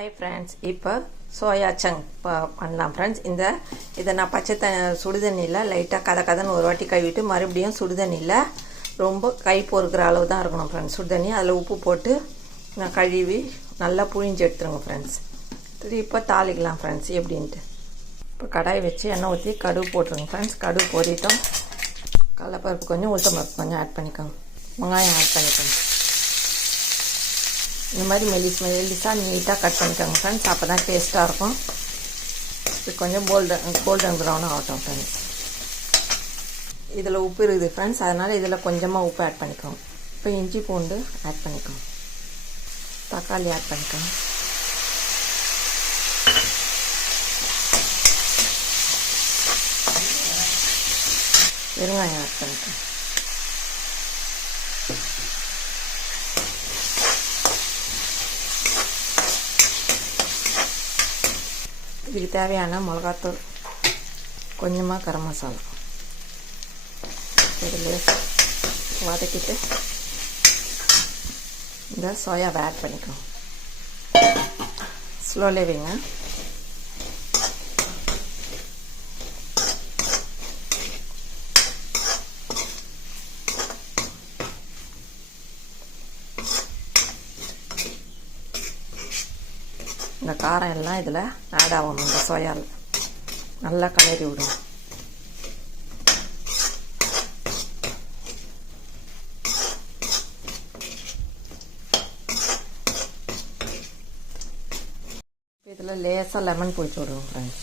Hi friends, இப்போ soya chunk பண்ணலாம் friends. இதை நான் பச்சை சுடுதண்ணியில் லைட்டாக கதன்னு ஒரு வாட்டி கழுவிட்டு மறுபடியும் சுடுதண்ணியில் ரொம்ப கை பொறுக்கிற அளவு தான் இருக்கணும் ஃப்ரெண்ட்ஸ். சுடுதண்ணி அதில் உப்பு போட்டு நான் கழுவி நல்லா புழிஞ்சு எடுத்துருங்க ஃப்ரெண்ட்ஸ். இப்போ தாளிக்கலாம் ஃப்ரெண்ட்ஸ் எப்படின்ட்டு. இப்போ கடாய் வச்சு எண்ணெய் ஊற்றி கடுகு போட்டுருங்க ஃப்ரெண்ட்ஸ். கடுகு பொரிட்டோம். கடலைப்பருப்பு கொஞ்சம் உளுத்தம்பருப்பு கொஞ்சம் ஆட் பண்ணிக்கோங்க. வெங்காயம் ஆட் பண்ணிக்கோங்க. இந்த மாதிரி மெலிசாக நீட்டாக கட் பண்ணிக்கோங்க ஃப்ரெண்ட்ஸ். அப்போ தான் டேஸ்ட்டாக இருக்கும். இது கொஞ்சம் கோல்டன் ப்ரௌன் ஆகட்டும் ஃப்ரெண்ட்ஸ். இதில் உப்பு இருக்குது ஃப்ரெண்ட்ஸ், அதனால் இதில் கொஞ்சமாக உப்பு ஆட் பண்ணிக்கோங்க. இப்போ இஞ்சி பூண்டு ஆட் பண்ணிக்கோங்க. தக்காளி ஆட் பண்ணிக்கோங்க. பெருங்காயம் ஆட் பண்ணிக்கோங்க. இதுக்கு தேவையான மிளகாத்தூள், கொஞ்சமாக கரம் மசாலா இதில் வதக்கிட்டு இந்த சோயாவை ஆட் பண்ணிக்கோங்க. ஸ்லோலே வைங்க. இந்த காரம் எல்லாம் இதில் ஆட் ஆகணும். இந்த சோயாவில் நல்லா கலரி விடும். இதில் லேசாக லெமன் புழிச்சு விடுவோம் ஃப்ரெண்ட்ஸ்.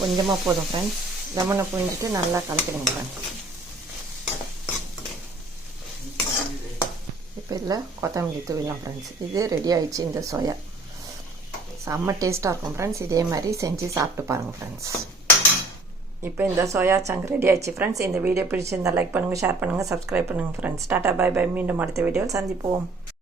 கொஞ்சமாக போதும் ஃப்ரெண்ட்ஸ். லெமனை புழிஞ்சிட்டு நல்லா கலக்கிடுங்க ஃப்ரெண்ட்ஸ். இப்போ இதில் கொத்தமல்லி தூவிடலாம் ஃப்ரெண்ட்ஸ். இது ரெடி ஆகிடுச்சு. இந்த சோயா செம்ம டேஸ்ட்டாக இருக்கும் ஃப்ரெண்ட்ஸ். இதே மாதிரி செஞ்சு சாப்பிட்டு பாருங்கள் ஃப்ரெண்ட்ஸ். இப்போ இந்த சோயா சங்க் ரெடி ஆகிடுச்சு ஃப்ரெண்ட்ஸ். இந்த வீடியோ பிடிச்சிருந்தால் லைக் பண்ணுங்கள், ஷேர் பண்ணுங்கள், சப்ஸ்கிரைப் பண்ணுங்கள் ஃப்ரெண்ட்ஸ். Tata bye bye. மீண்டும் அடுத்த வீடியோவில் சந்திப்போம்.